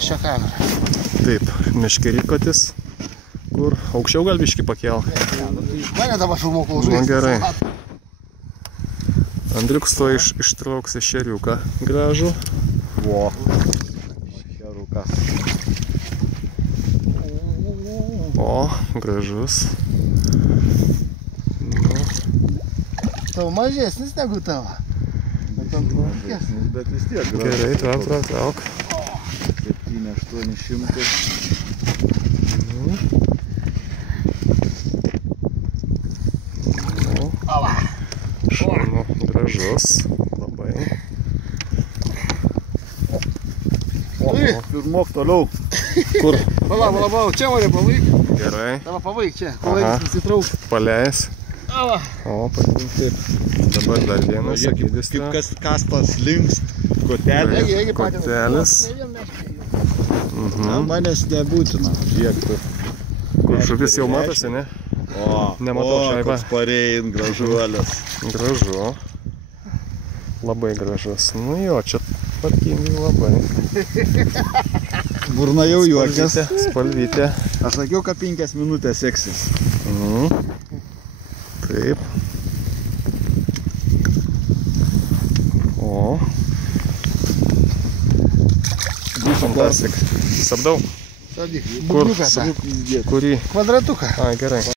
Šią kamerą. Taip, meškerikotis, kur aukščiau gal biškį pakel. Mane dabar filmuok klaužai. Nu gerai. Andriuks to ištrauks ešeriuką gražų. Vo. Ešeriukas. O, gražus. Tavo mažesnis negu tavo. Bet vis tiek gražus. Gerai, trauk. 700-800. Šaunu, gražus. Labai. Pirmok toliau. Kur? Pala, čia mane pavaik. Gerai. Tava pavaik čia, pavaik nusitrauk. Paleis. Ava. O, taip. Dabar dar vienas, sakydis. Kaip kastas linkst. Kotelis. Kotelis. Na, manęs nebūtina. Žiūrėk, Kur žuvis jau matosi, ne? Nematau šaibą. Koks parein, gražuolis. Gražu. Labai gražus. Nu jo, čia tvarkingai labai. Burna jau juokės. Spalvytė. Aš sakiau, kad 5 minutės seksis. Taip. O. Fantastik. Sabdau. Sadyk, Kur? bubliuką tą. Kurį? Kvadratuką. Ai, gerai.